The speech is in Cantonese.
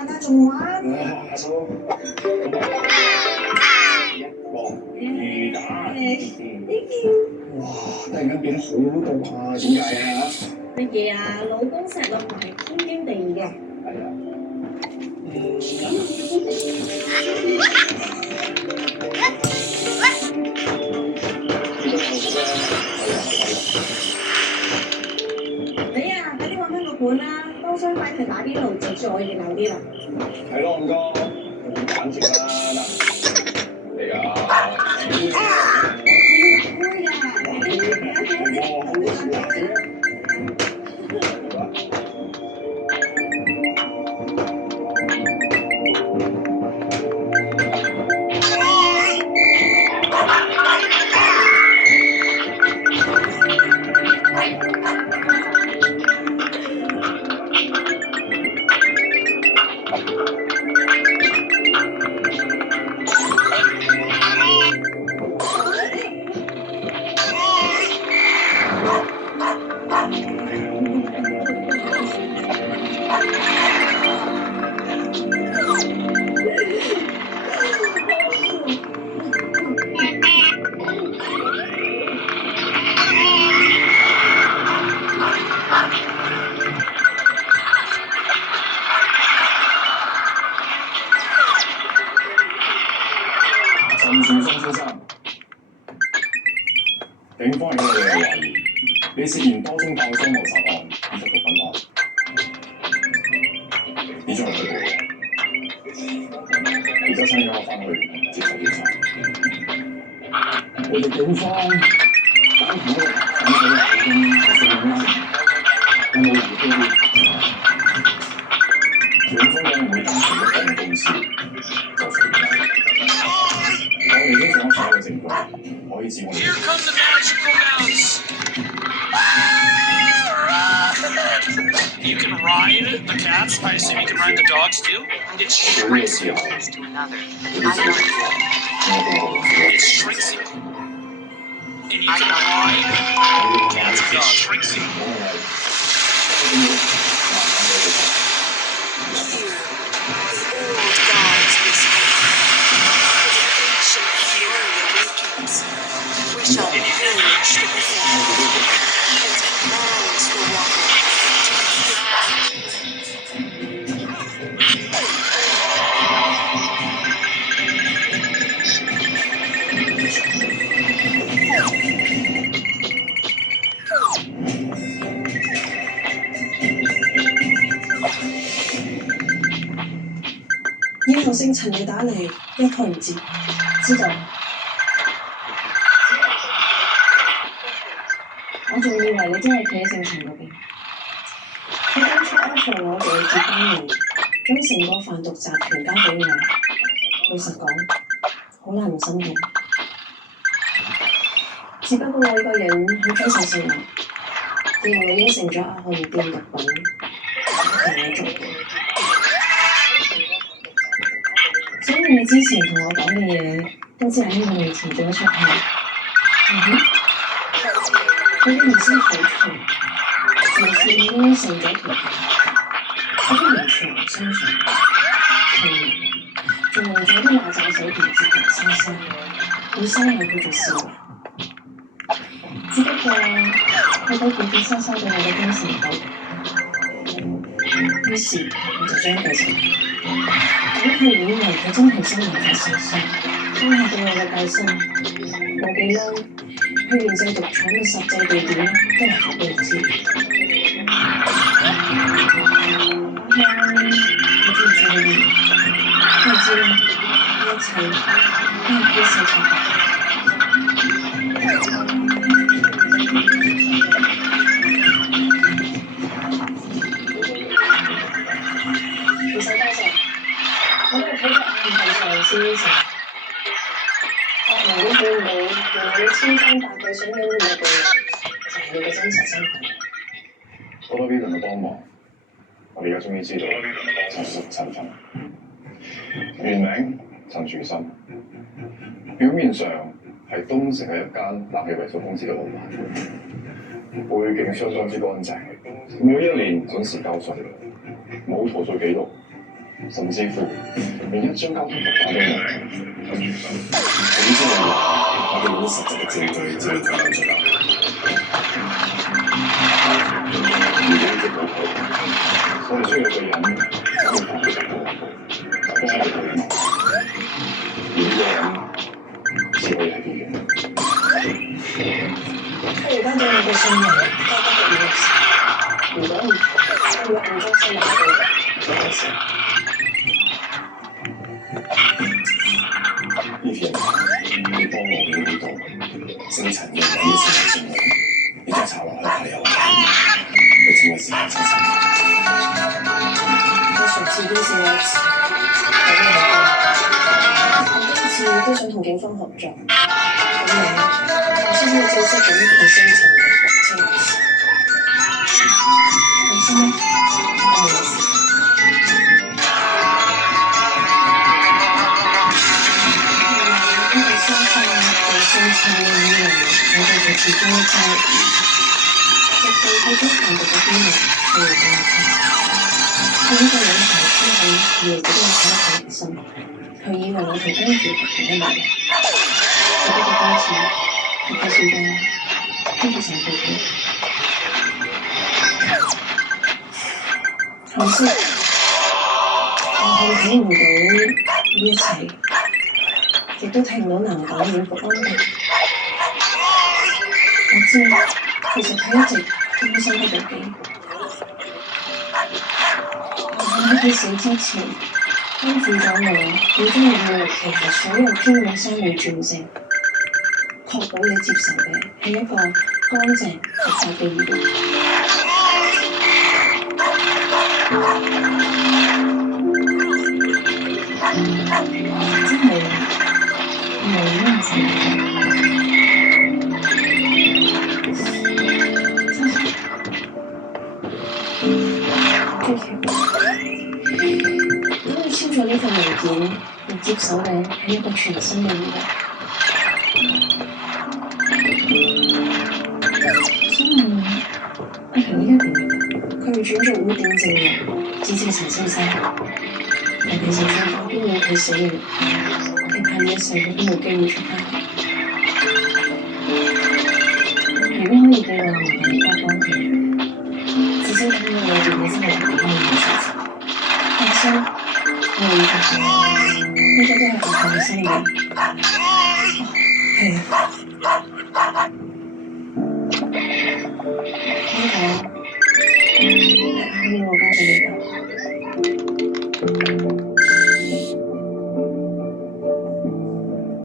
飯啊，仲玩？阿叔，一個魚蛋，哇！突然間變得好凍啊，點解啊？乜嘢啊？老公成日落埋天經地義嘅。係啊。你啊，快啲揾翻個盤啦，多雙擺平打邊爐就再熱鬧啲啦。係咯，五哥，好簡直啦，嚟啊！陳樹生先生，警方有懷疑你涉嫌多宗爆傷謀殺案以及毒品案，已將佢拘捕。而家請你跟我翻去接受調查。我哋警方單憑一個反對口供就算啦，有冇人機？警方梗唔會單憑一間公司就隨便。我哋已經掌握所有嘅證據，可以指我哋。Here come the magical mouse! You can ride the cats. I assume you can ride the dogs too. It shrinks you. To another. It shrinks you. And you can ride cats and it shrinks you. We shall pillage the pathetic, and man's the water. 以後姓陳嘅打嚟，一概唔接，知道。我仲以為你真係企喺姓陳嗰邊。佢當初 offer 我哋接班人，將成個販毒集團交俾我。老實講，好難唔心動。只不過我個人好真實性啊，既然你應承咗阿漢店毒品，同你做。所以你之前同我講嘅嘢，都只係喺我面前做一出戲。佢嘅意思好強，就算應承咗條，我都完全唔相信。仲用咗啲鬧詐手段接近生生，你生係叫做笑話。只不過佢都叫啲生生對我嘅精神好，於是我就將佢情。等佢以為佢真係心靈發燒傷，當下對我嘅戒心，冇幾耐，佢連製毒廠嘅實際地點都係話俾我知。我知唔知呢啲嘢？都知啦，一切都係機械策劃。其實多謝。我都係睇咗眼睇上先成，我唔會用你千方百計想擁有嘅，就係你嘅真實身份。多多 Vivian 嘅幫忙，我哋而家終於知道陳叔身份。原名陳樹森，表面上係東城嘅一間冷氣維修公司嘅老闆，背景相當之乾淨，每一年準時交稅，冇逃稅記錄。甚至乎連一張交通罰單都冇。總之我哋用啲實質嘅證據證明佢犯罪啦。如果捉到佢，我哋需要個人會放佢入到大家喺度討論。而呢個人只可以喺邊嘅？佢而家對我嘅信任交得極於時，如果唔係，我會暗中收埋佢嗰陣時。呢篇你幫我影呢度星塵嘅人嘅私人信息，你再查落去係有嘅，你請個時間清醒。我上次都試過一次，有咩好驚？我今次都想同警方合作，咁樣我先可以正式咁同星塵嘅劃清界線。放心啦，我冇事。相信對星塵嘅以為我哋係其中一劑，直到睇咗韓國嘅邊緣，佢會俾我聽。佢呢個人係偏向以為自己係睇得好認真，佢以為我同 Andrew 係同一類人，只不過今次佢發現到Andrew成背叛。可惜我睇唔到呢一切。亦都聽唔到男版嘅國安嘅，我知其實佢一直都好心不到機。我喺佢死之前吩咐咗我，要將你嘅旗下所有編碼商業轉正，確保你接受嘅係一個乾淨合法嘅醫療。真係冇乜事，真係。當你簽咗呢份文件，你接手嘅係一個全新嘅醫療。請問阿平依家點？佢會轉做污點證人，支持陳先生。尤其是雙方都冇佢死嘅，你怕呢一世都冇機會出翻嚟。如果可以嘅話，麻煩你幫佢，至少等我有電話先嚟同你講事情。放心，我會發現呢個都係學校嘅心理。係啊，呢個係啱啱我交俾你㗎。